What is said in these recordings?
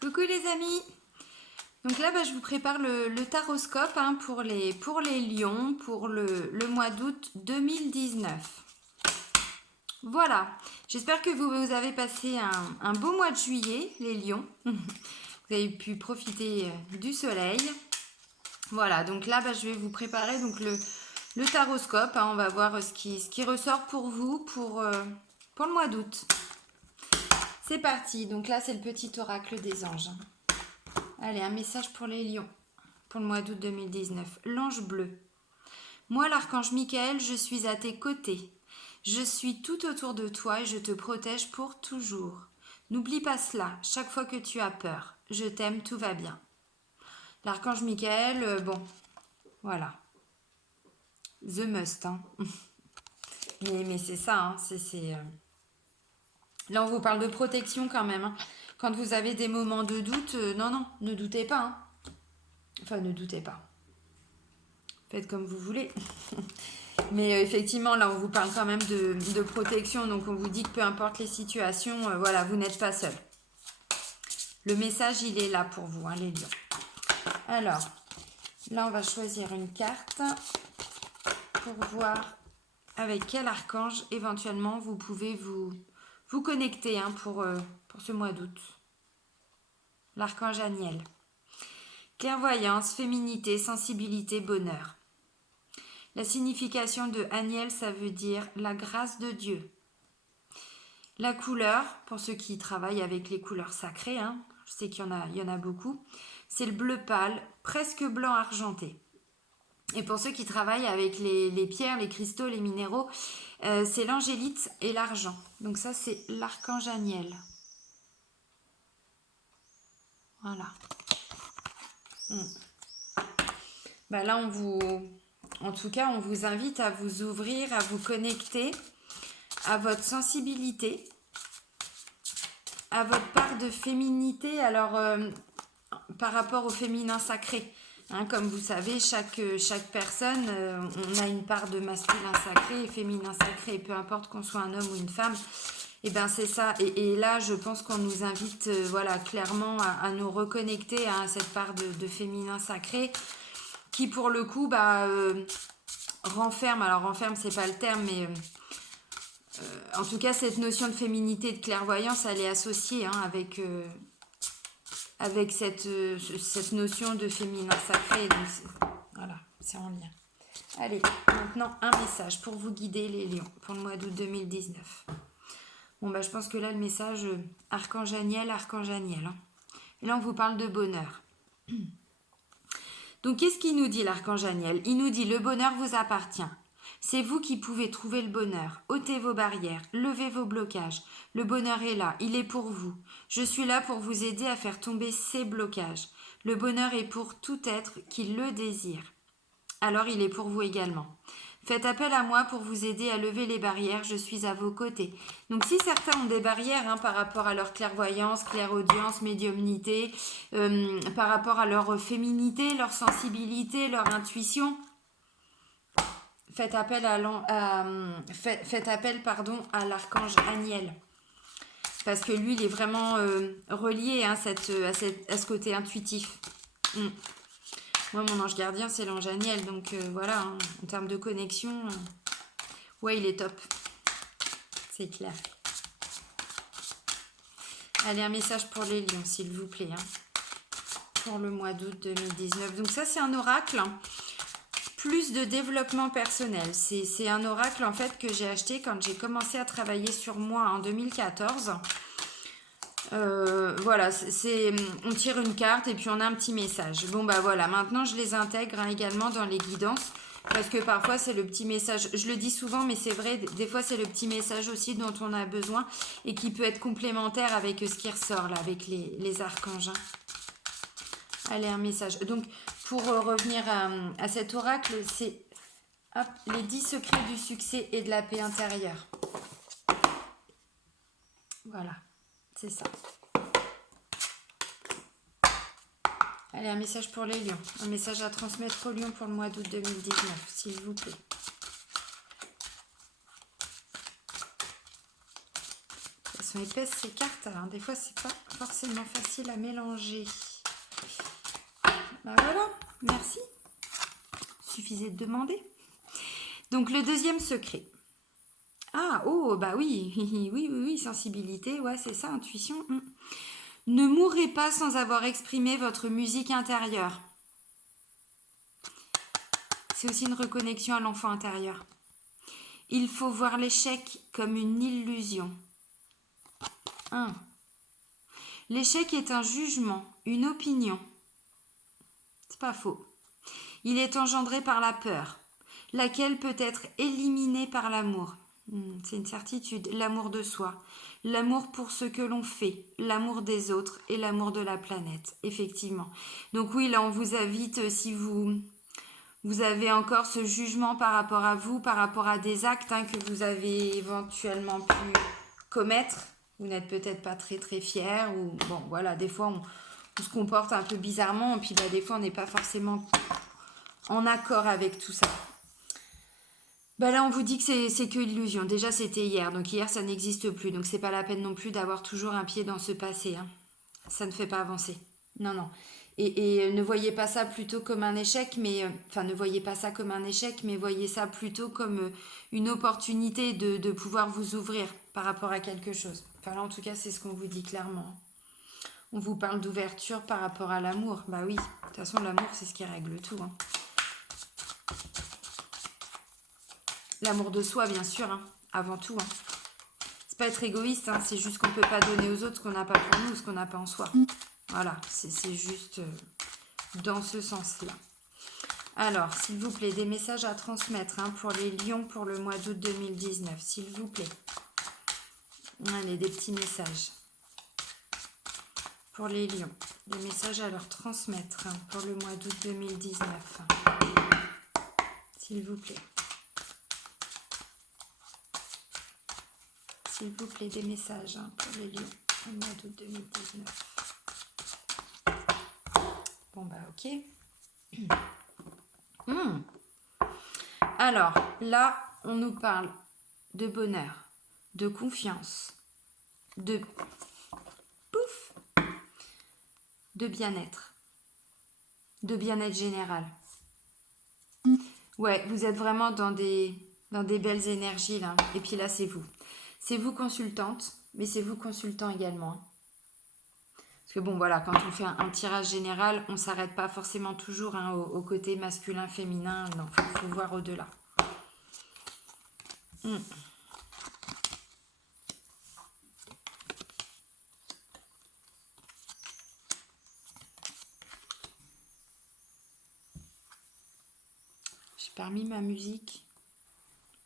Coucou les amis. Donc là, je vous prépare le taroscope pour les lions pour le mois d'août 2019. Voilà, j'espère que vous avez passé un beau mois de juillet, les lions. Vous avez pu profiter du soleil. Voilà, donc là, je vais vous préparer donc le taroscope. On va voir ce qui ressort pour vous pour le mois d'août. C'est parti, donc là, c'est le petit oracle des anges. Allez, un message pour les lions, pour le mois d'août 2019. L'ange bleu. Moi, l'archange Michael, je suis à tes côtés. Je suis tout autour de toi et je te protège pour toujours. N'oublie pas cela, chaque fois que tu as peur. Je t'aime, tout va bien. L'archange Michael, bon, voilà. The must, mais c'est ça, Là, on vous parle de protection quand même. Quand vous avez des moments de doute, non, ne doutez pas. Enfin, ne doutez pas. Faites comme vous voulez. Mais effectivement, là, on vous parle quand même de protection. Donc, on vous dit que peu importe les situations, voilà, vous n'êtes pas seul. Le message, il est là pour vous, les lions. Alors, là, on va choisir une carte pour voir avec quel archange, éventuellement, vous pouvez vous connecter pour ce mois d'août. L'archange Aniel. Clairvoyance, féminité, sensibilité, bonheur. La signification de Aniel, ça veut dire la grâce de Dieu. La couleur, pour ceux qui travaillent avec les couleurs sacrées, je sais qu'il y en a beaucoup, c'est le bleu pâle, presque blanc argenté. Et pour ceux qui travaillent avec les pierres, les cristaux, les minéraux, c'est l'angélite et l'argent. Donc ça, c'est l'archange Aniel. Voilà. Là, en tout cas, on vous invite à vous ouvrir, à vous connecter à votre sensibilité, à votre part de féminité, alors par rapport au féminin sacré. Comme vous savez, chaque personne, on a une part de masculin sacré et féminin sacré, peu importe qu'on soit un homme ou une femme, et c'est ça. Et là, je pense qu'on nous invite clairement à nous reconnecter à cette part de féminin sacré qui, pour le coup, renferme, alors renferme, c'est pas le terme, mais en tout cas, cette notion de féminité et de clairvoyance, elle est associée avec cette notion de féminin sacré. Donc voilà, c'est en lien. Allez, maintenant un message pour vous guider les lions pour le mois d'août 2019. Bon, je pense que là, le message archange Aniel. Et là, on vous parle de bonheur. Donc, qu'est-ce qu'il nous dit l'archange Aniel? Il nous dit, le bonheur vous appartient. C'est vous qui pouvez trouver le bonheur. Ôtez vos barrières, levez vos blocages. Le bonheur est là, il est pour vous. Je suis là pour vous aider à faire tomber ces blocages. Le bonheur est pour tout être qui le désire. Alors il est pour vous également. Faites appel à moi pour vous aider à lever les barrières, je suis à vos côtés. Donc si certains ont des barrières par rapport à leur clairvoyance, clairaudience, médiumnité, par rapport à leur féminité, leur sensibilité, leur intuition, faites appel à l'archange Aniel. Parce que lui, il est vraiment relié à ce côté intuitif. Moi, mon ange gardien, c'est l'ange Aniel. Donc voilà, en termes de connexion, ouais, il est top. C'est clair. Allez, un message pour les lions, s'il vous plaît. Pour le mois d'août 2019. Donc ça, c'est un oracle. Plus de développement personnel. C'est un oracle en fait que j'ai acheté quand j'ai commencé à travailler sur moi en 2014. Voilà, on tire une carte et puis on a un petit message. Bon voilà, maintenant je les intègre également dans les guidances parce que parfois c'est le petit message, je le dis souvent mais c'est vrai, des fois c'est le petit message aussi dont on a besoin et qui peut être complémentaire avec ce qui ressort là, avec les archanges. Allez, un message. Donc pour revenir à cet oracle, c'est les 10 secrets du succès et de la paix intérieure. Voilà, c'est ça. Allez, un message pour les lions. Un message à transmettre aux lions pour le mois d'août 2019, s'il vous plaît. De toute façon, sont épaisses ces cartes, alors des fois c'est pas forcément facile à mélanger. Bah voilà, merci. Suffisait de demander. Donc le deuxième secret. Ah, oh, bah oui, oui, sensibilité, ouais, c'est ça, intuition. Ne mourrez pas sans avoir exprimé votre musique intérieure. C'est aussi une reconnexion à l'enfant intérieur. Il faut voir l'échec comme une illusion. L'échec est un jugement, une opinion. C'est pas faux. Il est engendré par la peur, laquelle peut être éliminée par l'amour. C'est une certitude. L'amour de soi, l'amour pour ce que l'on fait, l'amour des autres et l'amour de la planète, effectivement. Donc oui, là on vous invite, si vous avez encore ce jugement par rapport à vous, par rapport à des actes que vous avez éventuellement pu commettre, vous n'êtes peut-être pas très très fier, ou bon voilà, des fois on se comporte un peu bizarrement, et puis des fois on n'est pas forcément en accord avec tout ça. Là on vous dit que c'est que illusion. Déjà c'était hier, donc hier ça n'existe plus, donc c'est pas la peine non plus d'avoir toujours un pied dans ce passé. Ça ne fait pas avancer. Non. Et ne voyez pas ça plutôt comme un échec, mais ne voyez pas ça comme un échec, mais voyez ça plutôt comme une opportunité de pouvoir vous ouvrir par rapport à quelque chose. Là en tout cas c'est ce qu'on vous dit clairement. On vous parle d'ouverture par rapport à l'amour. Bah oui, de toute façon l'amour c'est ce qui règle tout. L'amour de soi bien sûr, avant tout. C'est pas être égoïste, c'est juste qu'on peut pas donner aux autres ce qu'on n'a pas pour nous, ce qu'on n'a pas en soi. Voilà, c'est juste dans ce sens-là. Alors, s'il vous plaît, des messages à transmettre pour les lions pour le mois d'août 2019, s'il vous plaît. Allez, des petits messages. Pour les lions, des messages à leur transmettre pour le mois d'août 2019. S'il vous plaît. S'il vous plaît, des messages pour les lions pour le mois d'août 2019. Bon, ok. Alors, là, on nous parle de bonheur, de confiance, de bien-être général. Ouais, vous êtes vraiment dans des belles énergies, là. Et puis là, c'est vous. C'est vous consultante, mais c'est vous consultant également. Parce que bon, voilà, quand on fait un tirage général, on ne s'arrête pas forcément toujours au côté masculin, féminin. Non, il faut voir au-delà. J'ai pas remis ma musique.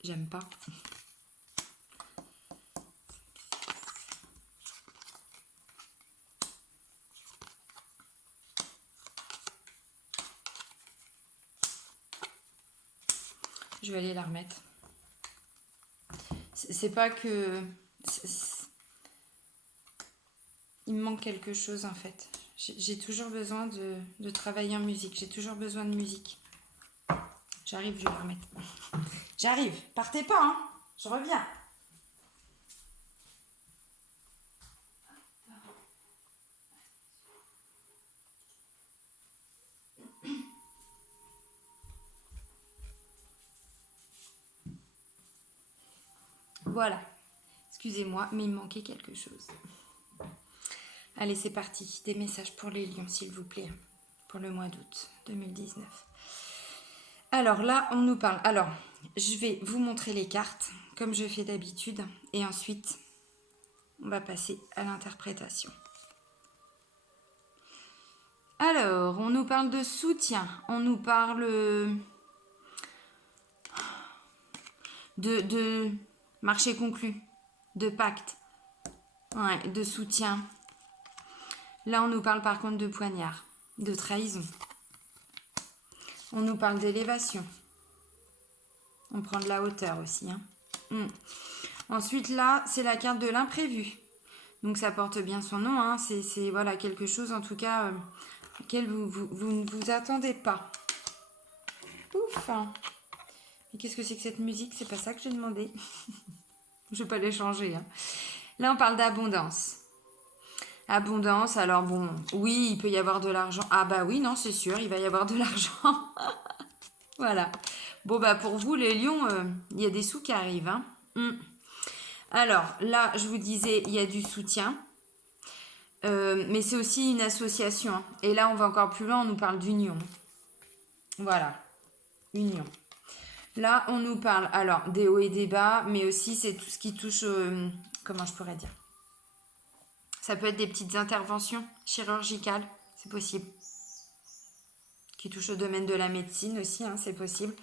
J'aime pas. Je vais aller la remettre. C'est pas que... Il me manque quelque chose en fait. J'ai toujours besoin de travailler en musique. J'ai toujours besoin de musique. J'arrive, je vais la remettre. J'arrive. Partez pas, Je reviens. Voilà. Excusez-moi, mais il me manquait quelque chose. Allez, c'est parti. Des messages pour les lions, s'il vous plaît, pour le mois d'août 2019. Alors là, on nous parle. Alors, je vais vous montrer les cartes, comme je fais d'habitude, et ensuite, on va passer à l'interprétation. Alors, on nous parle de soutien, on nous parle de marché conclu, de pacte, de soutien. Là, on nous parle par contre de poignard, de trahison. On nous parle d'élévation. On prend de la hauteur aussi. Ensuite, là, c'est la carte de l'imprévu. Donc, ça porte bien son nom. C'est voilà, quelque chose, en tout cas, auquel vous ne vous attendez pas. Ouf. Mais qu'est-ce que c'est que cette musique? C'est pas ça que j'ai demandé. Je vais pas les changer. Là, on parle d'abondance. Abondance, alors bon, oui, il peut y avoir de l'argent. Ah bah oui, non, c'est sûr, il va y avoir de l'argent. Voilà. Bon, bah pour vous, les lions, il y a des sous qui arrivent. Hein. Alors, là, je vous disais, il y a du soutien. Mais c'est aussi une association. Hein. Et là, on va encore plus loin, on nous parle d'union. Voilà, union. Là, on nous parle, alors, des hauts et des bas, mais aussi, c'est tout ce qui touche, comment je pourrais dire? Ça peut être des petites interventions chirurgicales, c'est possible. Qui touchent au domaine de la médecine aussi, hein, c'est possible.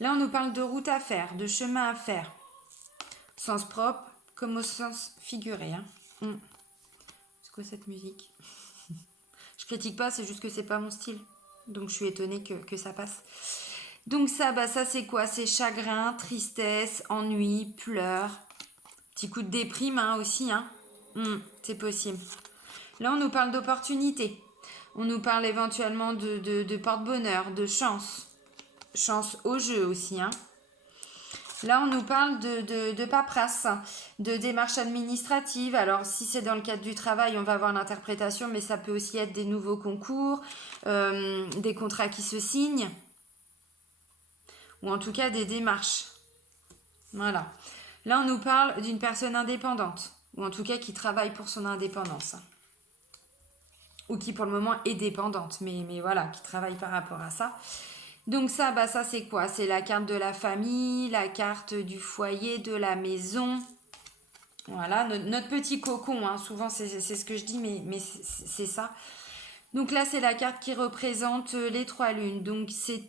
Là, on nous parle de route à faire, de chemin à faire. Sens propre comme au sens figuré. Hein. C'est quoi cette musique? Je critique pas, c'est juste que c'est pas mon style. Donc, je suis étonnée que ça passe. Donc ça, bah ça c'est quoi? C'est chagrin, tristesse, ennui, pleurs. Petit coup de déprime hein, aussi. Hein. C'est possible. Là, on nous parle d'opportunités. On nous parle éventuellement de porte-bonheur, de chance. Chance au jeu aussi. Hein. Là, on nous parle de paperasse, de démarches administratives. Alors, si c'est dans le cadre du travail, on va avoir l'interprétation, mais ça peut aussi être des nouveaux concours, des contrats qui se signent, ou en tout cas des démarches. Voilà. Là, on nous parle d'une personne indépendante, ou en tout cas qui travaille pour son indépendance. Ou qui pour le moment est dépendante, mais voilà, qui travaille par rapport à ça. Donc ça, bah ça c'est quoi? C'est la carte de la famille, la carte du foyer, de la maison. Voilà, notre petit cocon, hein. Souvent c'est ce que je dis, mais c'est ça. Donc là, c'est la carte qui représente les 3 lunes. Donc c'est,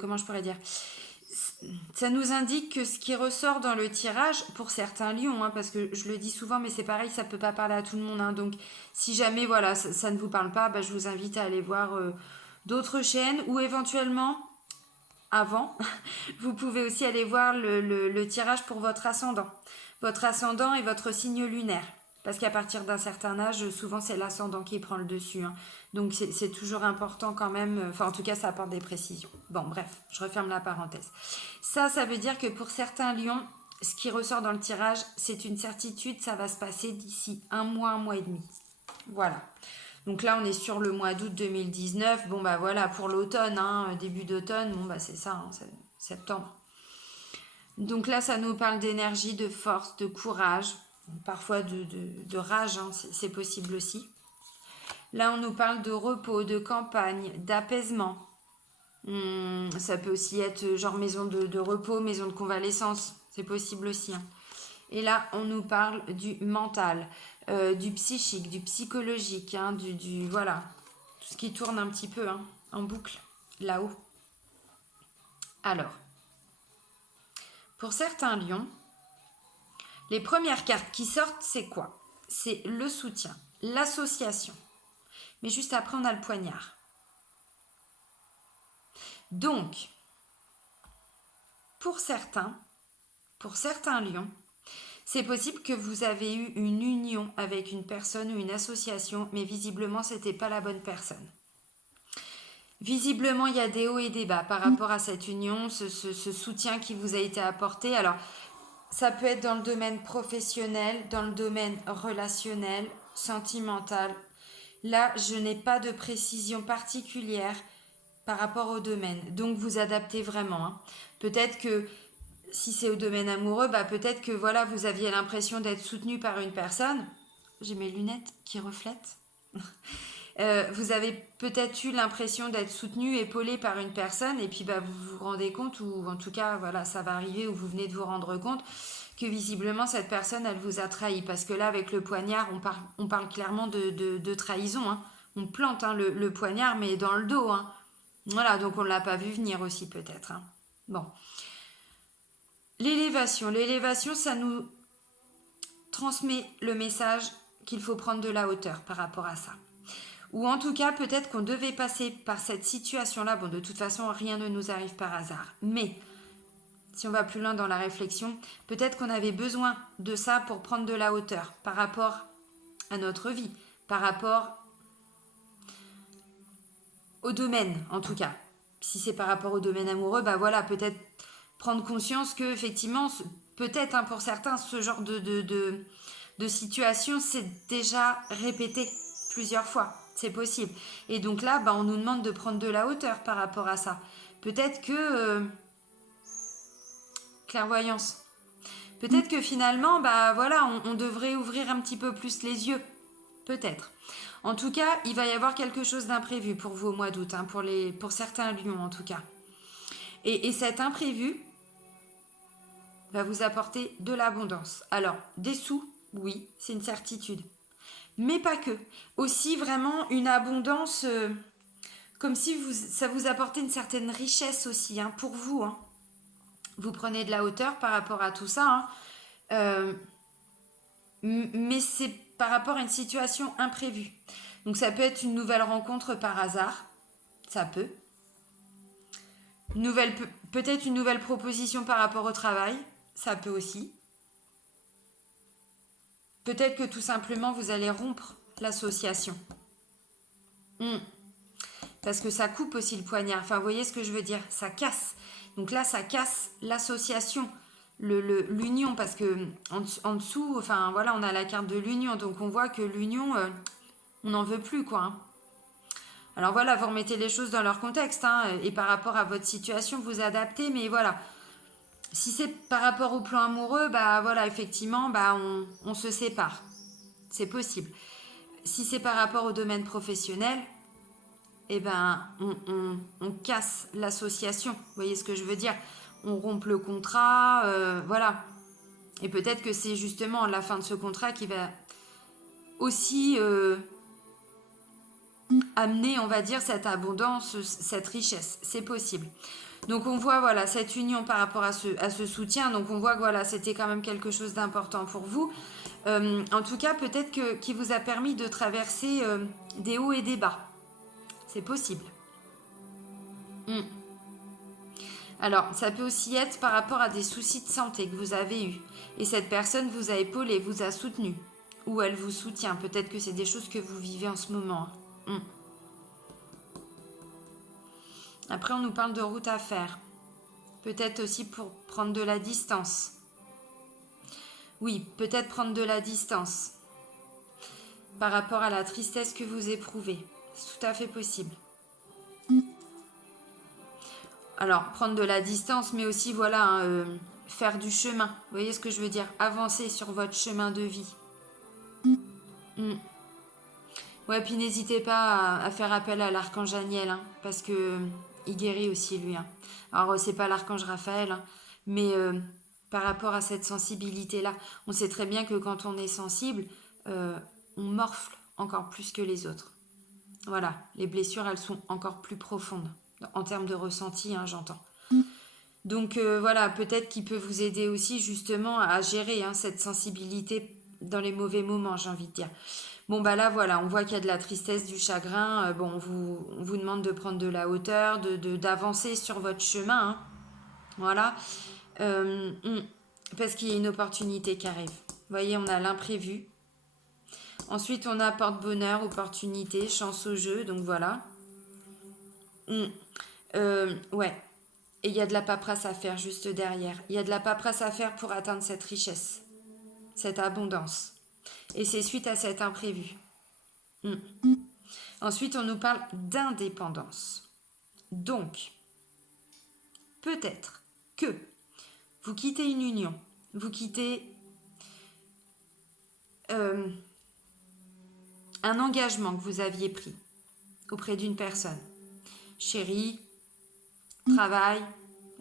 comment je pourrais dire? Ça nous indique que ce qui ressort dans le tirage, pour certains lions, hein, parce que je le dis souvent, mais c'est pareil, ça ne peut pas parler à tout le monde. Hein. Donc si jamais voilà, ça ne vous parle pas, bah, je vous invite à aller voir d'autres chaînes ou éventuellement... Avant, vous pouvez aussi aller voir le tirage pour votre ascendant et votre signe lunaire. Parce qu'à partir d'un certain âge, souvent c'est l'ascendant qui prend le dessus. Hein. Donc c'est toujours important quand même, enfin en tout cas ça apporte des précisions. Bon bref, je referme la parenthèse. Ça veut dire que pour certains lions, ce qui ressort dans le tirage, c'est une certitude, ça va se passer d'ici un mois et demi. Voilà. Donc là, on est sur le mois d'août 2019. Bon, bah voilà, pour l'automne, hein, début d'automne, bon, bah c'est ça, hein, c'est septembre. Donc là, ça nous parle d'énergie, de force, de courage, parfois de rage, hein, c'est possible aussi. Là, on nous parle de repos, de campagne, d'apaisement. Ça peut aussi être genre maison de repos, maison de convalescence, c'est possible aussi. Hein. Et là, on nous parle du mental, du psychique, du psychologique, hein, voilà, tout ce qui tourne un petit peu hein, en boucle, là-haut. Alors, pour certains lions, les premières cartes qui sortent, c'est quoi? C'est le soutien, l'association. Mais juste après, on a le poignard. Donc, pour certains lions, c'est possible que vous avez eu une union avec une personne ou une association, mais visiblement, ce n'était pas la bonne personne. Visiblement, il y a des hauts et des bas par rapport à cette union, ce soutien qui vous a été apporté. Alors, ça peut être dans le domaine professionnel, dans le domaine relationnel, sentimental. Là, je n'ai pas de précision particulière par rapport au domaine. Donc, vous adaptez vraiment. Hein. Peut-être que si c'est au domaine amoureux, bah peut-être que voilà, vous aviez l'impression d'être soutenu par une personne. J'ai mes lunettes qui reflètent. Vous avez peut-être eu l'impression d'être soutenu, épaulé par une personne, et puis bah, vous vous rendez compte, ou en tout cas, voilà, ça va arriver, ou vous venez de vous rendre compte, que visiblement, cette personne, elle vous a trahi. Parce que là, avec le poignard, on parle clairement de trahison. Hein. On plante hein, le poignard, mais dans le dos. Hein. Voilà, donc on ne l'a pas vu venir aussi, peut-être. Hein. Bon. L'élévation, ça nous transmet le message qu'il faut prendre de la hauteur par rapport à ça. Ou en tout cas, peut-être qu'on devait passer par cette situation-là. Bon, de toute façon, rien ne nous arrive par hasard. Mais, si on va plus loin dans la réflexion, peut-être qu'on avait besoin de ça pour prendre de la hauteur par rapport à notre vie, par rapport au domaine, en tout cas. Si c'est par rapport au domaine amoureux, bah voilà, peut-être prendre conscience que effectivement, peut-être hein, pour certains, ce genre de de situation s'est déjà répété plusieurs fois. C'est possible. Et donc là, on nous demande de prendre de la hauteur par rapport à ça. Peut-être que... clairvoyance. Peut-être que finalement, voilà, on devrait ouvrir un petit peu plus les yeux. Peut-être. En tout cas, il va y avoir quelque chose d'imprévu pour vous au mois d'août, hein, pour certains lions en tout cas. Et cet imprévu va vous apporter de l'abondance. Alors, des sous, oui, c'est une certitude. Mais pas que. Aussi vraiment une abondance, comme si ça vous apportait une certaine richesse aussi, hein, pour vous. Hein. Vous prenez de la hauteur par rapport à tout ça. Hein. Mais c'est par rapport à une situation imprévue. Donc ça peut être une nouvelle rencontre par hasard. Ça peut. Peut-être une nouvelle proposition par rapport au travail. Ça peut aussi. Peut-être que tout simplement vous allez rompre l'association. Parce que ça coupe aussi le poignard. Enfin, vous voyez ce que je veux dire? Ça casse. Donc là, ça casse l'association, l'union. Parce que en dessous, enfin voilà, on a la carte de l'union. Donc on voit que l'union, on n'en veut plus, quoi. Hein. Alors voilà, vous remettez les choses dans leur contexte. Hein, et par rapport à votre situation, vous adaptez. Mais voilà. Si c'est par rapport au plan amoureux, voilà, effectivement, on se sépare. C'est possible. Si c'est par rapport au domaine professionnel, on casse l'association. Vous voyez ce que je veux dire? On rompt le contrat, voilà. Et peut-être que c'est justement la fin de ce contrat qui va aussi amener, on va dire, cette abondance, cette richesse. C'est possible. Donc on voit voilà cette union par rapport à ce soutien. Donc on voit que voilà, c'était quand même quelque chose d'important pour vous. En tout cas, peut-être qu'il vous a permis de traverser des hauts et des bas. C'est possible. Alors, ça peut aussi être par rapport à des soucis de santé que vous avez eus. Et cette personne vous a épaulé, vous a soutenu. Ou elle vous soutient. Peut-être que c'est des choses que vous vivez en ce moment. Après, on nous parle de route à faire. Peut-être aussi pour prendre de la distance. Oui, peut-être prendre de la distance. Par rapport à la tristesse que vous éprouvez. C'est tout à fait possible. Alors, prendre de la distance, mais aussi, voilà, hein, faire du chemin. Vous voyez ce que je veux dire? Avancer sur votre chemin de vie. Ouais, puis n'hésitez pas à faire appel à l'archange Aniel, hein, parce que il guérit aussi, lui. Hein. Alors, c'est pas l'archange Raphaël, hein, mais par rapport à cette sensibilité-là, on sait très bien que quand on est sensible, on morfle encore plus que les autres. Voilà, les blessures, elles sont encore plus profondes, en termes de ressenti, hein, j'entends. Donc voilà, peut-être qu'il peut vous aider aussi justement à gérer cette sensibilité dans les mauvais moments, j'ai envie de dire. Bon là voilà, on voit qu'il y a de la tristesse, du chagrin. On vous demande de prendre de la hauteur, d'avancer sur votre chemin. Hein. Voilà. Parce qu'il y a une opportunité qui arrive. Vous voyez, on a l'imprévu. Ensuite, on a porte-bonheur, opportunité, chance au jeu. Donc voilà. Ouais. Et il y a de la paperasse à faire juste derrière. Il y a de la paperasse à faire pour atteindre cette richesse, cette abondance. Et c'est suite à cet imprévu. Ensuite, on nous parle d'indépendance. Donc, peut-être que vous quittez une union, vous quittez un engagement que vous aviez pris auprès d'une personne. Chérie, travail,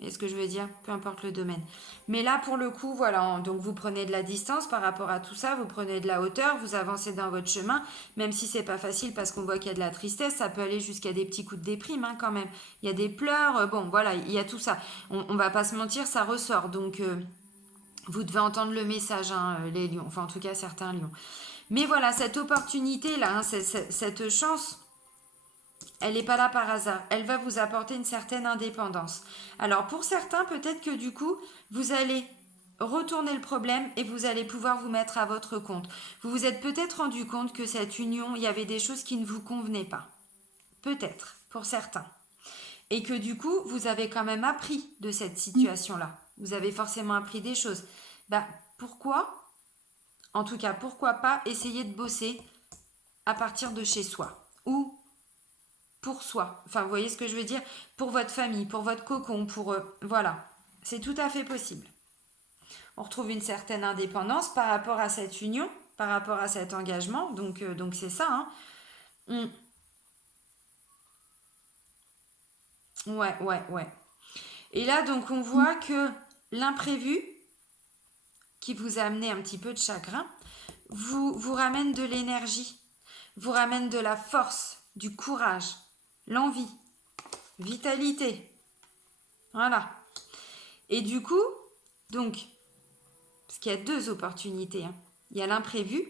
est-ce que je veux dire? Peu importe le domaine. Mais là, pour le coup, voilà, donc vous prenez de la distance par rapport à tout ça, vous prenez de la hauteur, vous avancez dans votre chemin, même si c'est pas facile parce qu'on voit qu'il y a de la tristesse, ça peut aller jusqu'à des petits coups de déprime hein, quand même. Il y a des pleurs, bon voilà, il y a tout ça. On va pas se mentir, ça ressort. Donc, vous devez entendre le message, hein, les lions, enfin en tout cas certains lions. Mais voilà, cette opportunité-là, hein, cette chance... Elle n'est pas là par hasard. Elle va vous apporter une certaine indépendance. Alors pour certains, peut-être que du coup, vous allez retourner le problème et vous allez pouvoir vous mettre à votre compte. Vous vous êtes peut-être rendu compte que cette union, il y avait des choses qui ne vous convenaient pas. Peut-être, pour certains. Et que du coup, vous avez quand même appris de cette situation-là. Vous avez forcément appris des choses. Pourquoi ? En tout cas, pourquoi pas essayer de bosser à partir de chez soi ou pour soi. Enfin, vous voyez ce que je veux dire? Pour votre famille, pour votre cocon, pour... voilà, c'est tout à fait possible. On retrouve une certaine indépendance par rapport à cette union, par rapport à cet engagement. Donc c'est ça. Hein. Ouais. Et là, donc, on voit que l'imprévu, qui vous a amené un petit peu de chagrin, vous ramène de l'énergie, vous ramène de la force, du courage, l'envie, vitalité. Voilà. Et du coup, donc, parce qu'il y a deux opportunités. Hein. Il y a l'imprévu.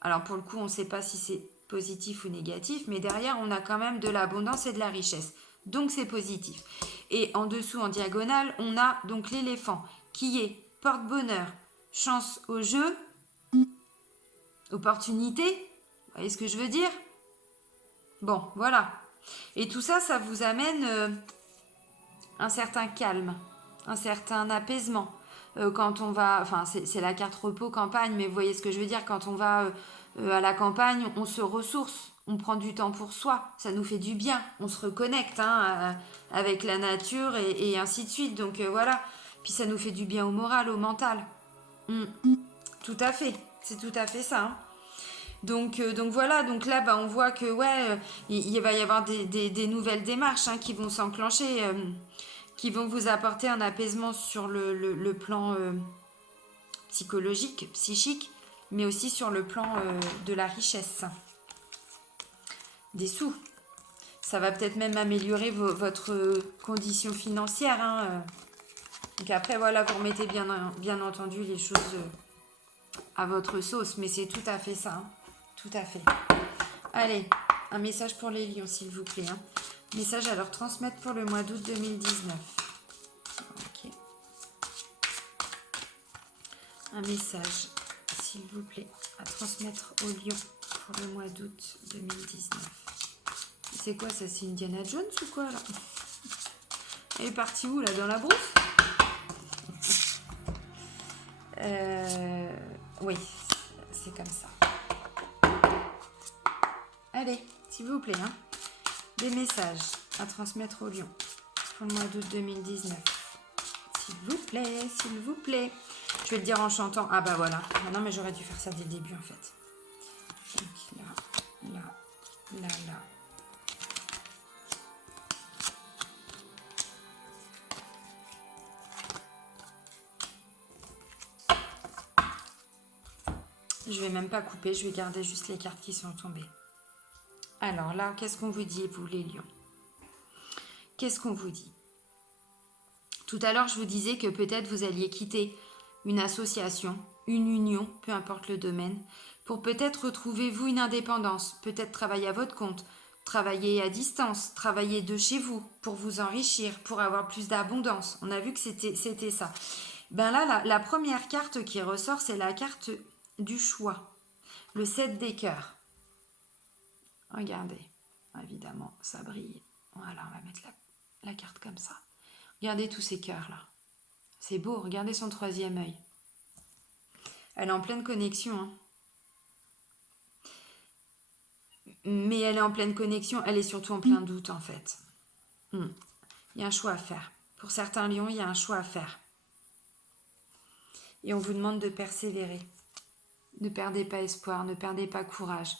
Alors, pour le coup, on ne sait pas si c'est positif ou négatif, mais derrière, on a quand même de l'abondance et de la richesse. Donc, c'est positif. Et en dessous, en diagonale, on a donc l'éléphant, qui est porte-bonheur, chance au jeu, opportunité. Vous voyez ce que je veux dire? Bon, voilà. Et tout ça, ça vous amène un certain calme, un certain apaisement. Quand on va, enfin c'est la carte repos campagne, mais vous voyez ce que je veux dire, quand on va à la campagne, on se ressource, on prend du temps pour soi, ça nous fait du bien, on se reconnecte avec la nature et ainsi de suite, donc voilà, puis ça nous fait du bien au moral, au mental. Tout à fait, c'est tout à fait ça. Hein. Donc voilà, donc là on voit que ouais, il va y avoir des nouvelles démarches qui vont s'enclencher, qui vont vous apporter un apaisement sur le plan psychologique, psychique, mais aussi sur le plan de la richesse, des sous. Ça va peut-être même améliorer votre condition financière. Hein. Donc après, voilà, vous remettez bien entendu les choses à votre sauce, mais c'est tout à fait ça. Hein. Tout à fait. Allez, un message pour les lions, s'il vous plaît. Hein. Message à leur transmettre pour le mois d'août 2019. Ok. Un message, s'il vous plaît, à transmettre aux lions pour le mois d'août 2019. C'est quoi ça? C'est Indiana Jones ou quoi là? Elle est partie où là? Dans la brousse? Oui, c'est comme ça. Allez, s'il vous plaît, hein. Des messages à transmettre aux lions pour le mois d'août 2019. S'il vous plaît, s'il vous plaît. Je vais le dire en chantant. Ah bah voilà. Ah non mais j'aurais dû faire ça dès le début en fait. Donc là. Je vais même pas couper, je vais garder juste les cartes qui sont tombées. Alors là, qu'est-ce qu'on vous dit, vous les lions? Qu'est-ce qu'on vous dit? Tout à l'heure, je vous disais que peut-être vous alliez quitter une association, une union, peu importe le domaine, pour peut-être retrouver vous une indépendance, peut-être travailler à votre compte, travailler à distance, travailler de chez vous pour vous enrichir, pour avoir plus d'abondance. On a vu que c'était ça. Ben là, la première carte qui ressort, c'est la carte du choix, le 7 des cœurs. Regardez, évidemment, ça brille. Voilà, on va mettre la carte comme ça. Regardez tous ces cœurs là. C'est beau, regardez son troisième œil. Elle est en pleine connexion. Hein. Mais elle est en pleine connexion, elle est surtout en plein doute en fait. Il y a un choix à faire. Pour certains lions, il y a un choix à faire. Et on vous demande de persévérer. Ne perdez pas espoir, ne perdez pas courage.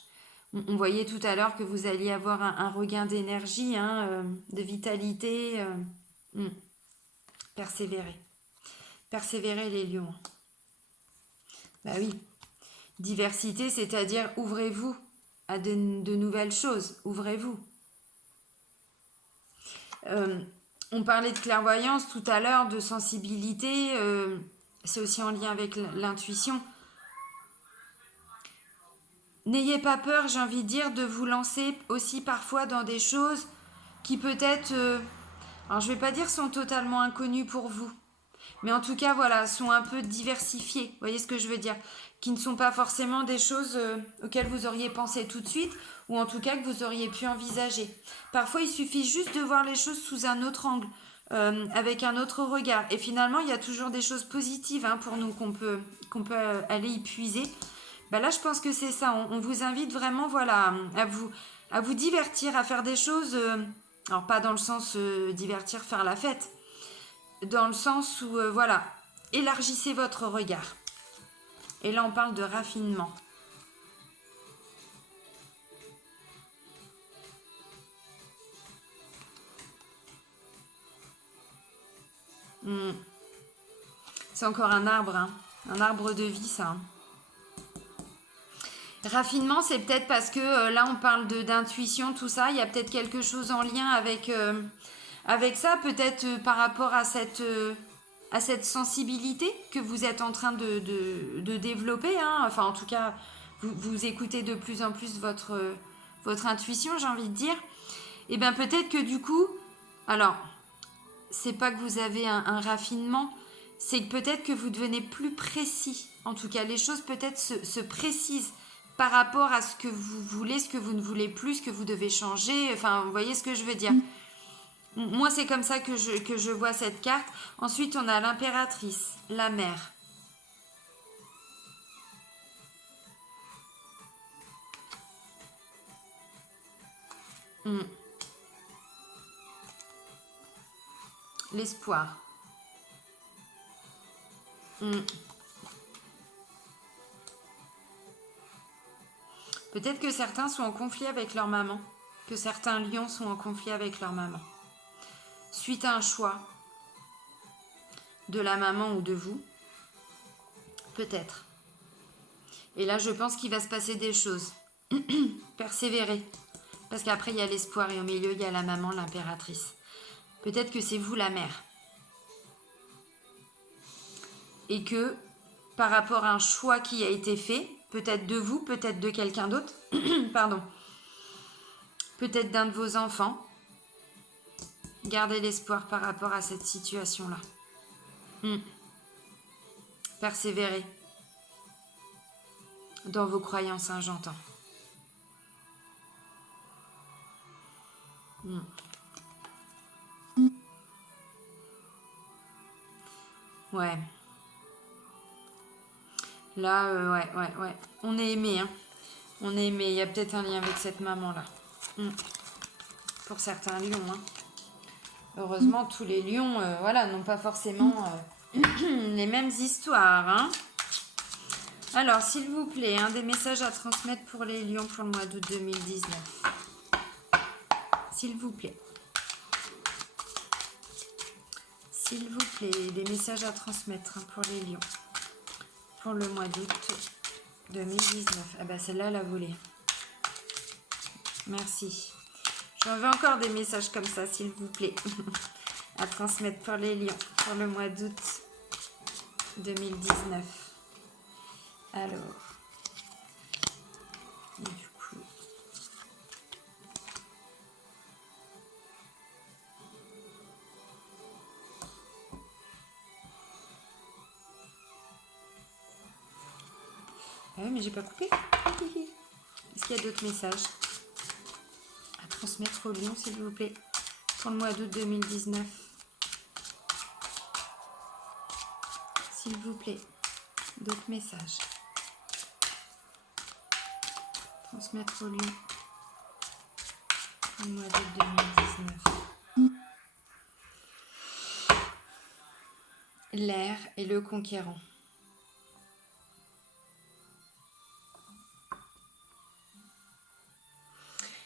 On voyait tout à l'heure que vous alliez avoir un regain d'énergie, de vitalité. Persévérez. Persévérez les lions. Bah oui. Diversité, c'est-à-dire ouvrez-vous à de nouvelles choses. Ouvrez-vous. On parlait de clairvoyance tout à l'heure, de sensibilité. C'est aussi en lien avec l'intuition. N'ayez pas peur, j'ai envie de dire, de vous lancer aussi parfois dans des choses qui peut-être, alors je ne vais pas dire sont totalement inconnues pour vous, mais en tout cas, voilà, sont un peu diversifiées, vous voyez ce que je veux dire, qui ne sont pas forcément des choses auxquelles vous auriez pensé tout de suite, ou en tout cas que vous auriez pu envisager. Parfois, il suffit juste de voir les choses sous un autre angle, avec un autre regard. Et finalement, il y a toujours des choses positives hein, pour nous qu'on peut aller y puiser. Ben là, je pense que c'est ça. On vous invite vraiment voilà, à vous divertir, à faire des choses. Alors, pas dans le sens divertir, faire la fête. Dans le sens où, voilà, élargissez votre regard. Et là, on parle de raffinement. C'est encore un arbre, hein. Un arbre de vie, ça. Hein. Raffinement, c'est peut-être parce que là, on parle d'intuition, tout ça. Il y a peut-être quelque chose en lien avec ça, peut-être par rapport à cette sensibilité que vous êtes en train de développer. Hein. Enfin, en tout cas, vous écoutez de plus en plus votre intuition, j'ai envie de dire. Et bien, peut-être que du coup, alors, c'est pas que vous avez un raffinement, c'est que peut-être que vous devenez plus précis. En tout cas, les choses peut-être se précisent par rapport à ce que vous voulez, ce que vous ne voulez plus, ce que vous devez changer. Enfin, vous voyez ce que je veux dire. Moi, c'est comme ça que je vois cette carte. Ensuite, on a l'impératrice, la mère. L'espoir. Peut-être que certains sont en conflit avec leur maman. Que certains lions sont en conflit avec leur maman. Suite à un choix de la maman ou de vous. Peut-être. Et là, je pense qu'il va se passer des choses. Persévérer. Parce qu'après, il y a l'espoir et au milieu, il y a la maman, l'impératrice. Peut-être que c'est vous la mère. Et que, par rapport à un choix qui a été fait, peut-être de vous, peut-être de quelqu'un d'autre, pardon, peut-être d'un de vos enfants, gardez l'espoir par rapport à cette situation-là. Persévérez dans vos croyances, hein, j'entends. Ouais. Là, ouais. On est aimé, hein. On est aimé. Il y a peut-être un lien avec cette maman-là. Pour certains lions, hein. Heureusement, tous les lions, voilà, n'ont pas forcément les mêmes histoires, hein. Alors, s'il vous plaît, des messages à transmettre pour les lions pour le mois d'août 2019. S'il vous plaît. S'il vous plaît, des messages à transmettre pour les lions. Pour le mois d'août 2019. Ah bah celle-là, elle a volé. Merci. J'en veux encore des messages comme ça, s'il vous plaît. À transmettre pour les lions. Pour le mois d'août 2019. Alors. Et du coup. Ah oui, mais j'ai pas coupé. Est-ce qu'il y a d'autres messages à transmettre aux lions, s'il vous plaît, pour le mois d'août 2019? S'il vous plaît, d'autres messages. Transmettre aux lions pour le mois d'août 2019. L'air et le conquérant.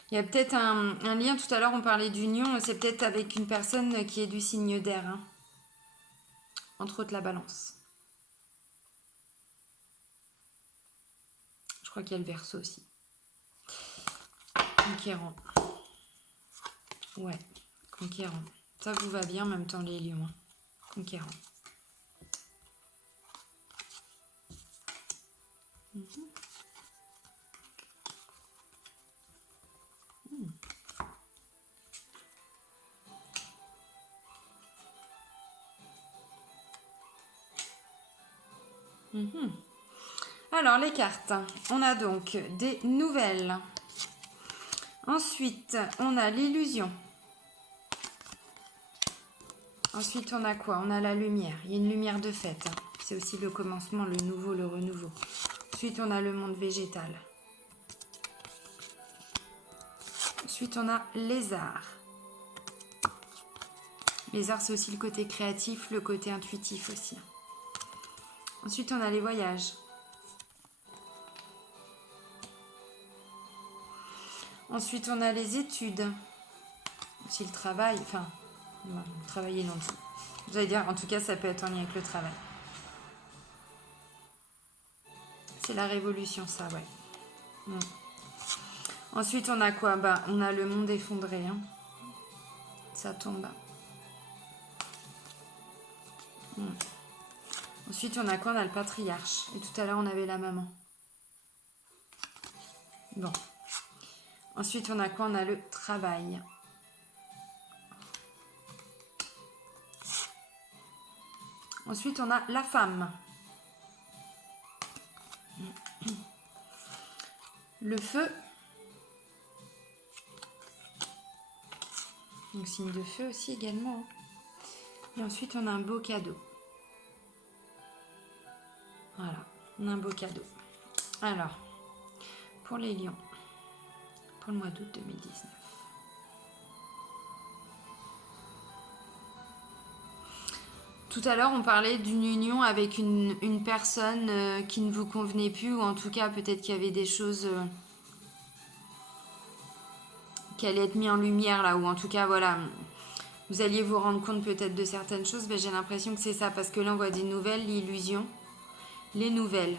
Il y a peut-être un lien, tout à l'heure on parlait d'union, c'est peut-être avec une personne qui est du signe d'air. Hein. Entre autres la balance. Je crois qu'il y a le Verseau aussi. Conquérant. Ouais, conquérant. Ça vous va bien en même temps les lions. Hein. Conquérant. Alors les cartes, on a donc des nouvelles. Ensuite, on a l'illusion. Ensuite, on a quoi? On a la lumière. Il y a une lumière de fête. Hein. C'est aussi le commencement, le nouveau, le renouveau. Ensuite, on a le monde végétal. Ensuite, on a les arts. Les arts, c'est aussi le côté créatif, le côté intuitif aussi. Ensuite, on a les voyages. Ensuite, on a les études. Aussi le travail. Enfin, travailler non plus. Vous allez dire, en tout cas, ça peut être en lien avec le travail. C'est la révolution, ça, ouais. Ensuite, on a quoi? Bah, on a le monde effondré. Hein. Ça tombe. Ensuite, on a quoi? On a le patriarche. Et tout à l'heure, on avait la maman. Bon. Ensuite, on a quoi? On a le travail. Ensuite, on a la femme. Le feu. Donc, signe de feu aussi également. Et ensuite, on a un beau cadeau. Voilà, on a un beau cadeau. Alors, pour les lions, pour le mois d'août 2019. Tout à l'heure, on parlait d'une union avec une personne qui ne vous convenait plus, ou en tout cas, peut-être qu'il y avait des choses qui allaient être mises en lumière là, ou en tout cas, voilà, vous alliez vous rendre compte peut-être de certaines choses. Ben, j'ai l'impression que c'est ça, parce que là, on voit des nouvelles, l'illusion, les nouvelles.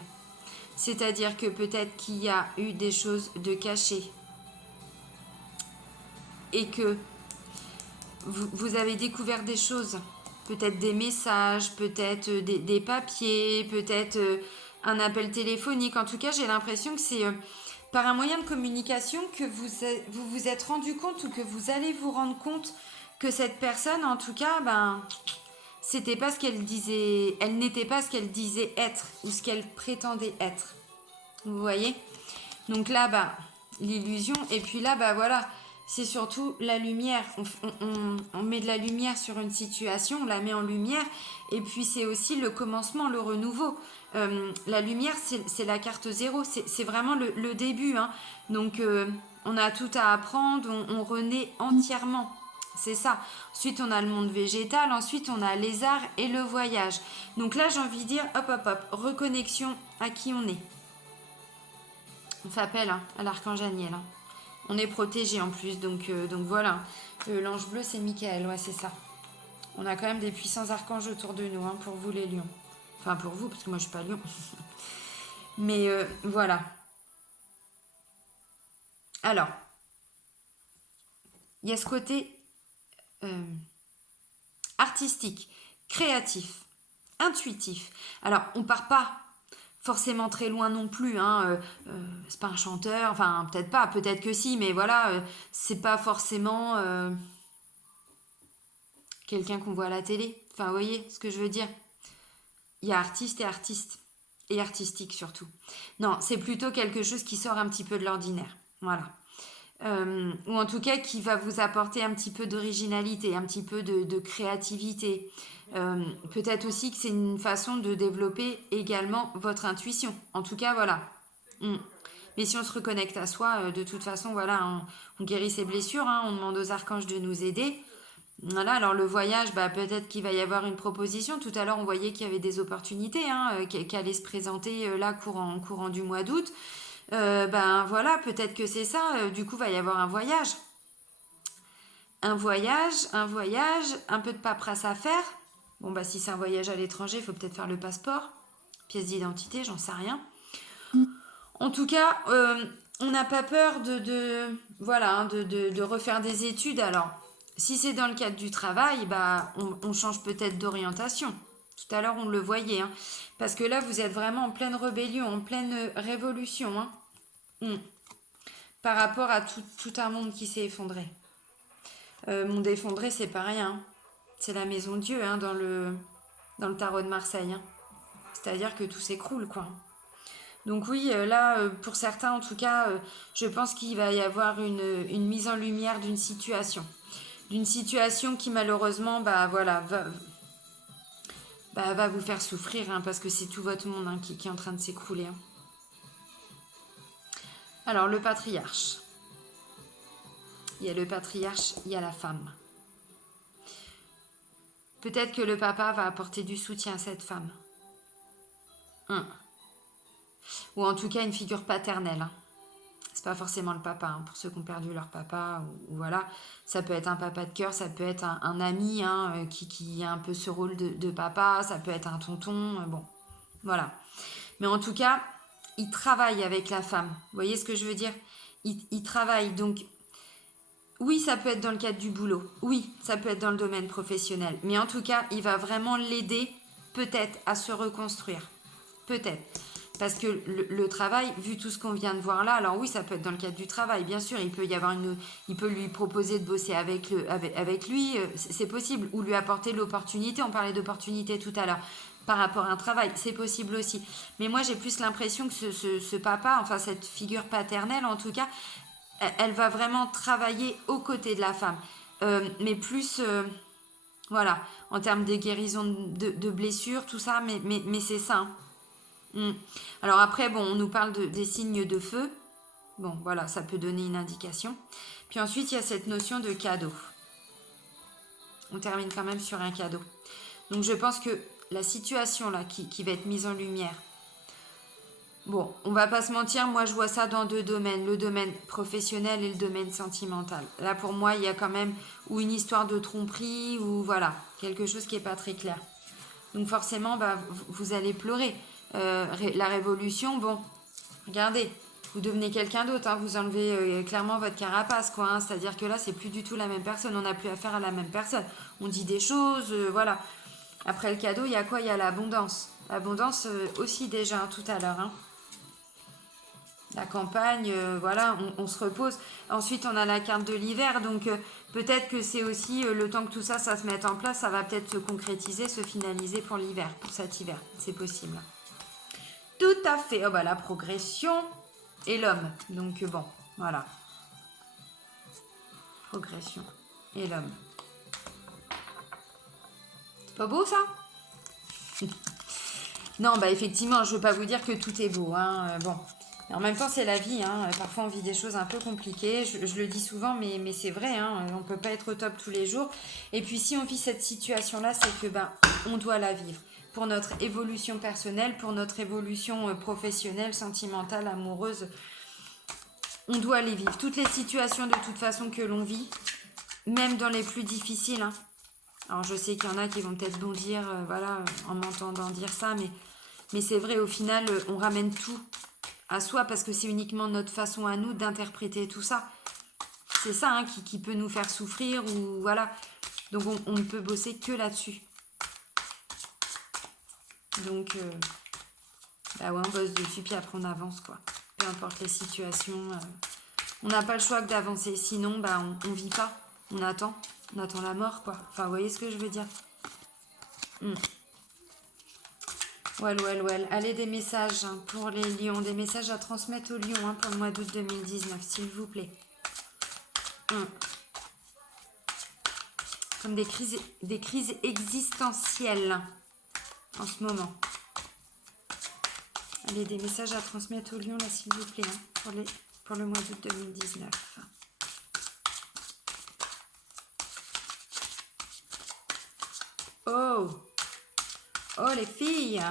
C'est-à-dire que peut-être qu'il y a eu des choses de cachées et que vous avez découvert des choses. Peut-être des messages, peut-être des papiers, peut-être un appel téléphonique. En tout cas, j'ai l'impression que c'est par un moyen de communication que vous vous êtes rendu compte ou que vous allez vous rendre compte que cette personne, en tout cas, c'était pas ce qu'elle disait, elle n'était pas ce qu'elle disait être ou ce qu'elle prétendait être. Vous voyez? Donc là, l'illusion. Et puis là, voilà. C'est surtout la lumière. On met de la lumière sur une situation, on la met en lumière. Et puis c'est aussi le commencement, le renouveau. La lumière, c'est la carte 0. C'est vraiment le début. Hein. Donc on a tout à apprendre, on renaît entièrement. C'est ça. Ensuite, on a le monde végétal. Ensuite, on a les arts et le voyage. Donc là, j'ai envie de dire, hop, reconnexion à qui on est. On fait appel à l'archange Aniel. On est protégé en plus, donc voilà. L'ange bleu, c'est Michael, ouais, c'est ça. On a quand même des puissants archanges autour de nous, pour vous les lions. Enfin, pour vous, parce que moi, je suis pas lion. Mais voilà. Alors, il y a ce côté artistique, créatif, intuitif. Alors, on part pas forcément très loin non plus, c'est pas un chanteur, enfin peut-être pas, peut-être que si, mais voilà, c'est pas forcément quelqu'un qu'on voit à la télé, enfin vous voyez ce que je veux dire. Il y a artiste et artistique surtout. Non, c'est plutôt quelque chose qui sort un petit peu de l'ordinaire, voilà. Ou en tout cas qui va vous apporter un petit peu d'originalité, un petit peu de créativité. Peut-être aussi que c'est une façon de développer également votre intuition. En tout cas, voilà. Mais si on se reconnecte à soi, de toute façon, voilà, on guérit ses blessures, on demande aux archanges de nous aider. Voilà, alors le voyage, peut-être qu'il va y avoir une proposition. Tout à l'heure, on voyait qu'il y avait des opportunités qui allaient se présenter là courant du mois d'août. Voilà, peut-être que c'est ça. Du coup, va y avoir un voyage. Un voyage, un peu de paperasse à faire. Bon, si c'est un voyage à l'étranger, il faut peut-être faire le passeport, pièce d'identité, j'en sais rien. En tout cas, on n'a pas peur de refaire des études. Alors, si c'est dans le cadre du travail, on change peut-être d'orientation. Tout à l'heure, on le voyait. Parce que là, vous êtes vraiment en pleine rébellion, en pleine révolution. Par rapport à tout un monde qui s'est effondré. Monde effondré, c'est pas rien. C'est la maison Dieu dans le tarot de Marseille. C'est-à-dire que tout s'écroule, quoi. Donc oui, là, pour certains, en tout cas, je pense qu'il va y avoir une mise en lumière d'une situation. d'une situation qui malheureusement, bah voilà, va vous faire souffrir, hein, parce que c'est tout votre monde, hein, qui est en train de s'écrouler. Hein. Alors, le patriarche. Il y a le patriarche, il y a la femme. Peut-être que le papa va apporter du soutien à cette femme. Ou en tout cas, une figure paternelle. Hein. C'est pas forcément le papa, hein, pour ceux qui ont perdu leur papa, ou voilà. Ça peut être un papa de cœur, ça peut être un ami, hein, qui a un peu ce rôle de papa, ça peut être un tonton, bon, voilà. Mais en tout cas, il travaille avec la femme. Vous voyez ce que je veux dire ? Il travaille, donc oui, ça peut être dans le cadre du boulot. Oui, ça peut être dans le domaine professionnel. Mais en tout cas, il va vraiment l'aider peut-être à se reconstruire. Peut-être. Parce que le travail, vu tout ce qu'on vient de voir là, alors oui, ça peut être dans le cadre du travail, bien sûr. Il peut lui proposer de bosser avec lui, c'est possible. Ou lui apporter l'opportunité. On parlait d'opportunité tout à l'heure. Par rapport à un travail, c'est possible aussi. Mais moi, j'ai plus l'impression que ce papa, enfin cette figure paternelle en tout cas, elle va vraiment travailler aux côtés de la femme. Mais plus, voilà, en termes de guérison de blessures, tout ça, mais c'est ça. Hein. Alors après, bon, on nous parle des signes de feu. Bon, voilà, ça peut donner une indication. Puis ensuite, il y a cette notion de cadeau. On termine quand même sur un cadeau. Donc je pense que la situation là qui va être mise en lumière, bon, on va pas se mentir, moi je vois ça dans deux domaines, le domaine professionnel et le domaine sentimental. Là pour moi, il y a quand même ou une histoire de tromperie ou voilà, quelque chose qui est pas très clair. Donc forcément, bah, vous allez pleurer. La révolution, bon, regardez, vous devenez quelqu'un d'autre, hein, vous enlevez clairement votre carapace, quoi. Hein, c'est-à-dire que là, c'est plus du tout la même personne, on n'a plus affaire à la même personne. On dit des choses, voilà. Après le cadeau, il y a quoi ? Il y a l'abondance. L'abondance aussi déjà, hein, tout à l'heure. Hein. La campagne, voilà, on se repose. Ensuite, on a la carte de l'hiver, donc peut-être que c'est aussi le temps que tout ça, ça se mette en place, ça va peut-être se concrétiser, se finaliser pour l'hiver, pour cet hiver. C'est possible. Tout à fait. Oh bah la progression et l'homme. Donc bon, voilà. Progression et l'homme. C'est pas beau ça ? Non, bah effectivement, je veux pas vous dire que tout est beau. Hein. Bon. Et en même temps, c'est la vie. Hein. Parfois, on vit des choses un peu compliquées. Je le dis souvent, mais c'est vrai. Hein. On ne peut pas être au top tous les jours. Et puis, si on vit cette situation-là, c'est que on doit la vivre. Pour notre évolution personnelle, pour notre évolution professionnelle, sentimentale, amoureuse, on doit les vivre. Toutes les situations, de toute façon, que l'on vit, même dans les plus difficiles. Hein. Alors, je sais qu'il y en a qui vont peut-être bondir, voilà, en m'entendant dire ça, mais c'est vrai, au final, on ramène tout à soi parce que c'est uniquement notre façon à nous d'interpréter tout ça. C'est ça, hein, qui peut nous faire souffrir ou voilà. Donc on ne peut bosser que là-dessus. Donc ouais, on bosse dessus puis après on avance quoi. Peu importe les situations, on n'a pas le choix que d'avancer. Sinon on vit pas, on attend la mort quoi. Enfin vous voyez ce que je veux dire. Well. Allez, des messages hein, pour les lions. Des messages à transmettre aux lions hein, pour le mois d'août 2019, s'il vous plaît. Comme des crises existentielles en ce moment. Allez, des messages à transmettre aux lions, là, s'il vous plaît, hein, pour le mois d'août 2019. Oh, les filles!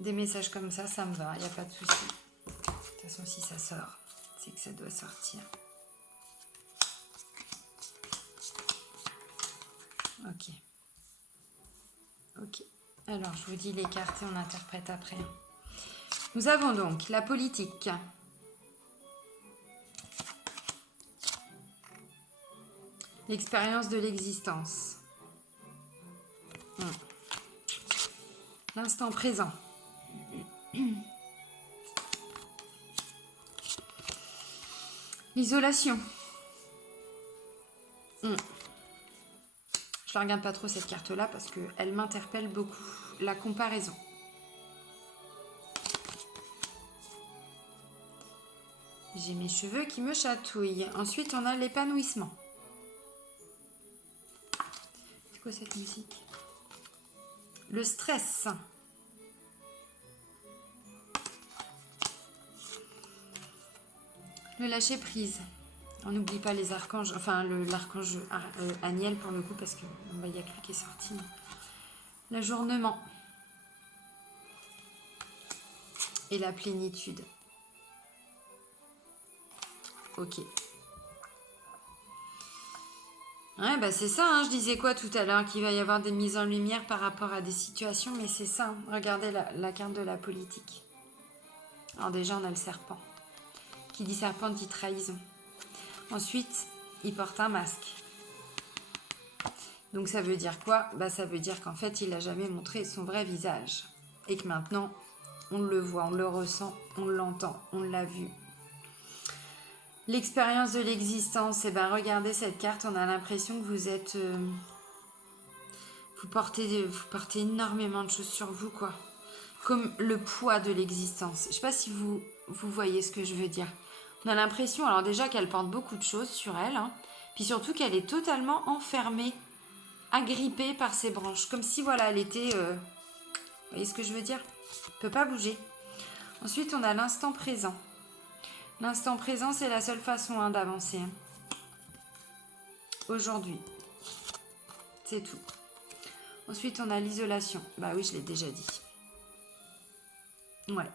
Des messages comme ça me va, il n'y a pas de souci. De toute façon, si ça sort, c'est que ça doit sortir. Ok. Alors, je vous dis les cartes et on interprète après. Nous avons donc la politique. L'expérience de l'existence. L'instant présent. L'isolation. Je ne regarde pas trop cette carte-là parce qu'elle m'interpelle beaucoup. La comparaison. J'ai mes cheveux qui me chatouillent. Ensuite, on a l'épanouissement. C'est quoi cette musique? Le stress. Le lâcher prise. On n'oublie pas les archanges, enfin l'archange Aniel pour le coup, parce qu'il n'y a que lui qui est sorti. L'ajournement. Et la plénitude. Ok. Ouais, bah c'est ça, hein, je disais quoi tout à l'heure, qu'il va y avoir des mises en lumière par rapport à des situations, mais c'est ça, hein. Regardez la carte de la politique. Alors déjà, on a le serpent. Qui dit serpent dit trahison. Ensuite, il porte un masque. Donc ça veut dire quoi? Bah ça veut dire qu'en fait, il n'a jamais montré son vrai visage. Et que maintenant, on le voit, on le ressent, on l'entend, on l'a vu. L'expérience de l'existence, et ben regardez cette carte, on a l'impression que vous êtes... vous portez énormément de choses sur vous, quoi. Comme le poids de l'existence. Je sais pas si vous voyez ce que je veux dire. On a l'impression, alors déjà qu'elle porte beaucoup de choses sur elle, hein, puis surtout qu'elle est totalement enfermée, agrippée par ses branches. Comme si, voilà, elle était... vous voyez ce que je veux dire? Elle ne peut pas bouger. Ensuite, on a l'instant présent. L'instant présent, c'est la seule façon hein, d'avancer. Hein. Aujourd'hui. C'est tout. Ensuite, on a l'isolation. Bah oui, je l'ai déjà dit. Ouais.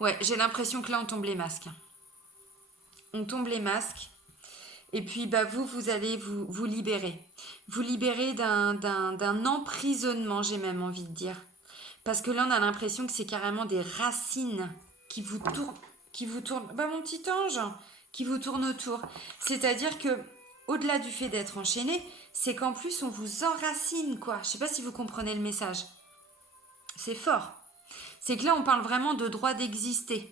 Ouais, j'ai l'impression que là, on tombe les masques. On tombe les masques. Et puis, bah, vous allez vous libérer. Vous libérer d'un emprisonnement, j'ai même envie de dire. Parce que là, on a l'impression que c'est carrément des racines qui vous tournent, bah mon petit ange, qui vous tournent autour. C'est-à-dire que, au-delà du fait d'être enchaîné, c'est qu'en plus, on vous enracine, quoi. Je sais pas si vous comprenez le message. C'est fort. C'est que là, on parle vraiment de droit d'exister.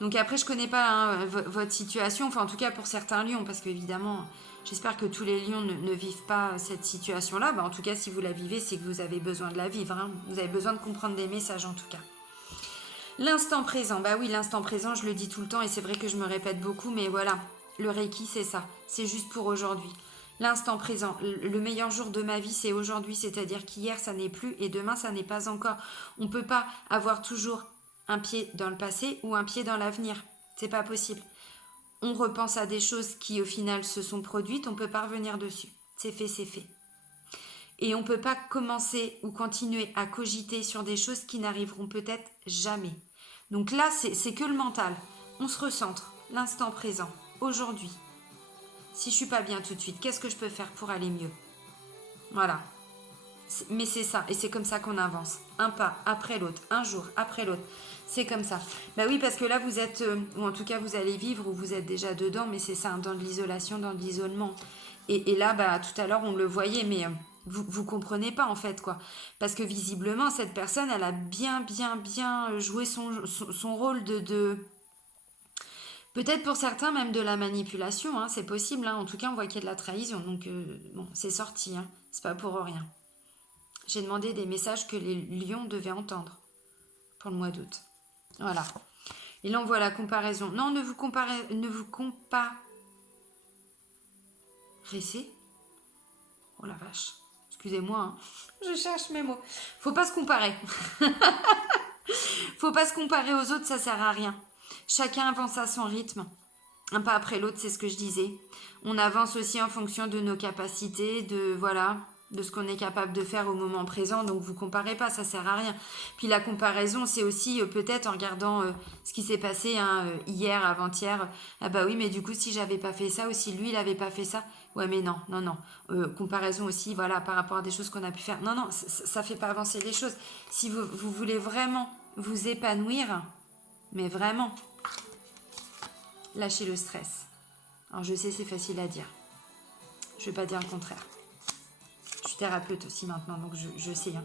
Donc après, je connais pas hein, votre situation, enfin en tout cas pour certains lions, parce qu'évidemment, j'espère que tous les lions ne vivent pas cette situation-là. Bah, en tout cas, si vous la vivez, c'est que vous avez besoin de la vivre. Hein. Vous avez besoin de comprendre des messages en tout cas. L'instant présent, bah oui, l'instant présent, je le dis tout le temps et c'est vrai que je me répète beaucoup, mais voilà, le Reiki, c'est ça. C'est juste pour aujourd'hui. L'instant présent, le meilleur jour de ma vie, c'est aujourd'hui, c'est-à-dire qu'hier, ça n'est plus et demain, ça n'est pas encore. On ne peut pas avoir toujours un pied dans le passé ou un pied dans l'avenir. C'est pas possible. On repense à des choses qui, au final, se sont produites, on peut pas revenir dessus. C'est fait, c'est fait. Et on peut pas commencer ou continuer à cogiter sur des choses qui n'arriveront peut-être jamais. Donc là, c'est que le mental. On se recentre, l'instant présent, aujourd'hui. Si je suis pas bien tout de suite, qu'est-ce que je peux faire pour aller mieux? Voilà. Mais c'est ça, et c'est comme ça qu'on avance. Un pas après l'autre, un jour après l'autre. C'est comme ça. Bah oui, parce que là, vous êtes, ou en tout cas, vous allez vivre, ou vous êtes déjà dedans, mais c'est ça, dans de l'isolation, dans de l'isolement. Et là, bah, tout à l'heure, on le voyait, mais vous comprenez pas, en fait, quoi. Parce que visiblement, cette personne, elle a bien joué son rôle de... Peut-être pour certains, même de la manipulation, hein, c'est possible. Hein. En tout cas, on voit qu'il y a de la trahison. Donc, bon, c'est sorti, hein. C'est pas pour rien. J'ai demandé des messages que les lions devaient entendre pour le mois d'août. Voilà. Et là, on voit la comparaison. Non, ne vous comparez... Oh la vache. Excusez-moi. Hein. Je cherche mes mots. Faut pas se comparer. Faut pas se comparer aux autres, ça sert à rien. Chacun avance à son rythme. Un pas après l'autre, c'est ce que je disais. On avance aussi en fonction de nos capacités, de ce qu'on est capable de faire au moment présent. Donc vous comparez pas, ça sert à rien. Puis la comparaison, c'est aussi peut-être en regardant ce qui s'est passé hier, avant-hier. Ah bah oui, mais du coup, si j'avais pas fait ça, ou si lui, il avait pas fait ça. Ouais, mais non. Comparaison aussi, voilà, par rapport à des choses qu'on a pu faire. Non, ça fait pas avancer les choses. Si vous voulez vraiment vous épanouir, mais vraiment, lâchez le stress. Alors je sais, c'est facile à dire. Je vais pas dire le contraire. Je suis thérapeute aussi maintenant, donc je sais. Hein.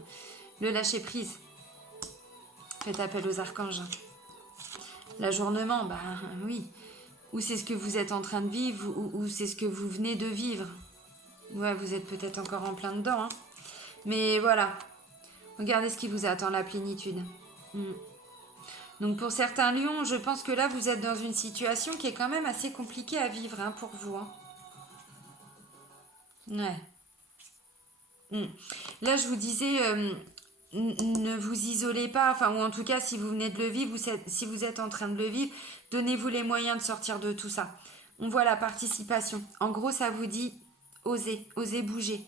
Le lâcher prise. Faites appel aux archanges. L'ajournement, bah oui. Ou c'est ce que vous êtes en train de vivre, ou c'est ce que vous venez de vivre. Ouais, vous êtes peut-être encore en plein dedans. Hein. Mais voilà. Regardez ce qui vous attend, la plénitude. Donc pour certains lions, je pense que là, vous êtes dans une situation qui est quand même assez compliquée à vivre hein, pour vous. Hein. Ouais. Mm. Là, je vous disais, ne vous isolez pas, enfin, ou en tout cas, si vous venez de le vivre, si vous êtes en train de le vivre, donnez-vous les moyens de sortir de tout ça. On voit la participation. En gros, ça vous dit, osez bouger,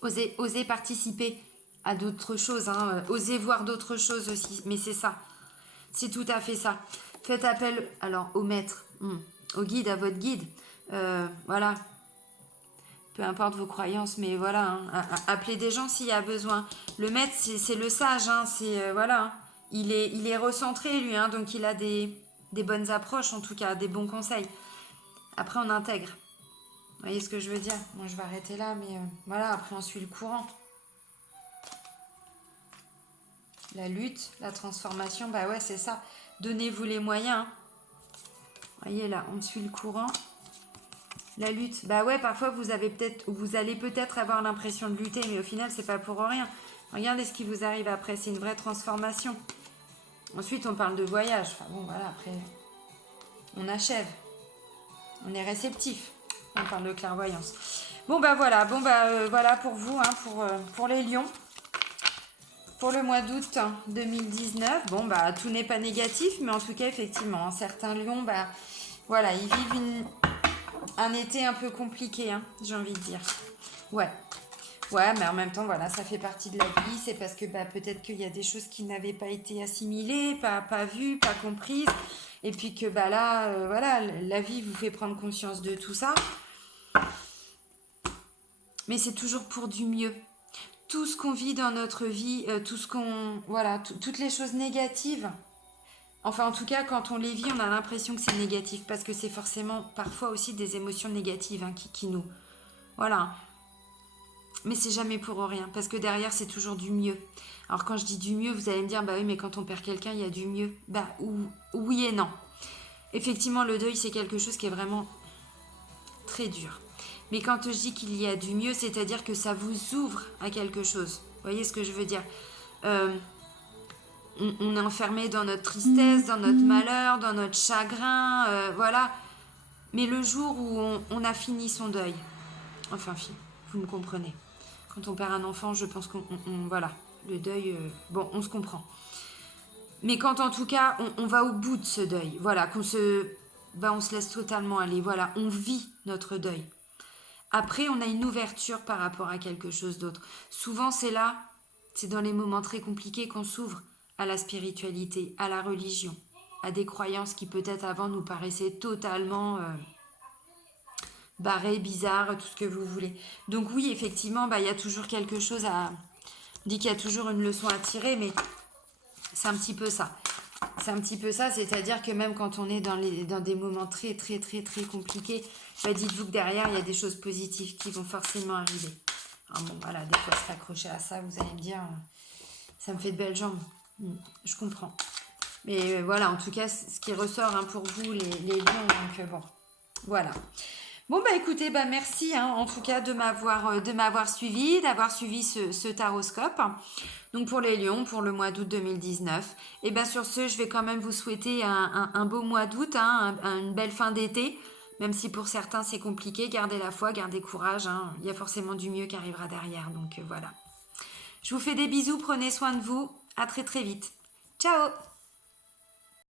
osez participer à d'autres choses, hein, osez voir d'autres choses aussi, mais c'est ça. C'est tout à fait ça. Faites appel alors au maître, au guide, à votre guide. Voilà. Peu importe vos croyances, mais voilà. Hein, appelez des gens s'il y a besoin. Le maître, c'est le sage. Hein, voilà. Hein. Il est recentré, lui. Hein, donc il a des bonnes approches, en tout cas, des bons conseils. Après, on intègre. Vous voyez ce que je veux dire? Moi, je vais arrêter là, mais voilà. Après, on suit le courant. La lutte, la transformation, bah ouais, c'est ça. Donnez-vous les moyens. Voyez là, on suit le courant. La lutte, bah ouais, parfois vous allez peut-être avoir l'impression de lutter, mais au final, c'est pas pour rien. Regardez ce qui vous arrive après, c'est une vraie transformation. Ensuite, on parle de voyage. Enfin bon, voilà, après, on achève. On est réceptif. On parle de clairvoyance. Bon bah voilà, voilà pour vous, hein, pour les lions. Pour le mois d'août 2019, bon bah tout n'est pas négatif, mais en tout cas effectivement, hein, certains lions, bah voilà, ils vivent un été un peu compliqué, hein, j'ai envie de dire. Ouais, mais en même temps, voilà, ça fait partie de la vie, c'est parce que bah, peut-être qu'il y a des choses qui n'avaient pas été assimilées, pas vues, pas comprises, et puis que bah là, voilà, la vie vous fait prendre conscience de tout ça. Mais c'est toujours pour du mieux. Tout ce qu'on vit dans notre vie, toutes les choses négatives, enfin en tout cas quand on les vit, on a l'impression que c'est négatif parce que c'est forcément parfois aussi des émotions négatives hein, qui nous... Voilà. Mais c'est jamais pour rien parce que derrière c'est toujours du mieux. Alors quand je dis du mieux, vous allez me dire bah oui mais quand on perd quelqu'un il y a du mieux. Bah oui et non. Effectivement le deuil c'est quelque chose qui est vraiment très dur. Mais quand je dis qu'il y a du mieux, c'est-à-dire que ça vous ouvre à quelque chose. Vous voyez ce que je veux dire? On est enfermé dans notre tristesse, dans notre malheur, dans notre chagrin, voilà. Mais le jour où on a fini son deuil, enfin, vous me comprenez. Quand on perd un enfant, je pense voilà, le deuil, bon, on se comprend. Mais quand en tout cas, on va au bout de ce deuil, voilà, on se laisse totalement aller, voilà, on vit notre deuil. Après, on a une ouverture par rapport à quelque chose d'autre. Souvent, c'est dans les moments très compliqués qu'on s'ouvre à la spiritualité, à la religion, à des croyances qui peut-être avant nous paraissaient totalement barrées, bizarres, tout ce que vous voulez. Donc oui, effectivement, il y a toujours quelque chose on dit qu'il y a toujours une leçon à tirer, mais c'est un petit peu ça. C'est un petit peu ça, c'est-à-dire que même quand on est dans des moments très, très, très, très compliqués, dites-vous que derrière, il y a des choses positives qui vont forcément arriver. Alors bon, voilà, des fois, se raccrocher à ça, vous allez me dire, ça me fait de belles jambes. Je comprends. Mais voilà, en tout cas, ce qui ressort hein, pour vous, les lions, donc bon, voilà. Bon, écoutez, merci hein, en tout cas de m'avoir suivi, d'avoir suivi ce taroscope. Donc pour les lions, pour le mois d'août 2019. Et bien sur ce, je vais quand même vous souhaiter un beau mois d'août, hein, une belle fin d'été. Même si pour certains c'est compliqué, gardez la foi, gardez courage. Hein, il y a forcément du mieux qui arrivera derrière. Donc voilà. Je vous fais des bisous, prenez soin de vous. À très très vite. Ciao!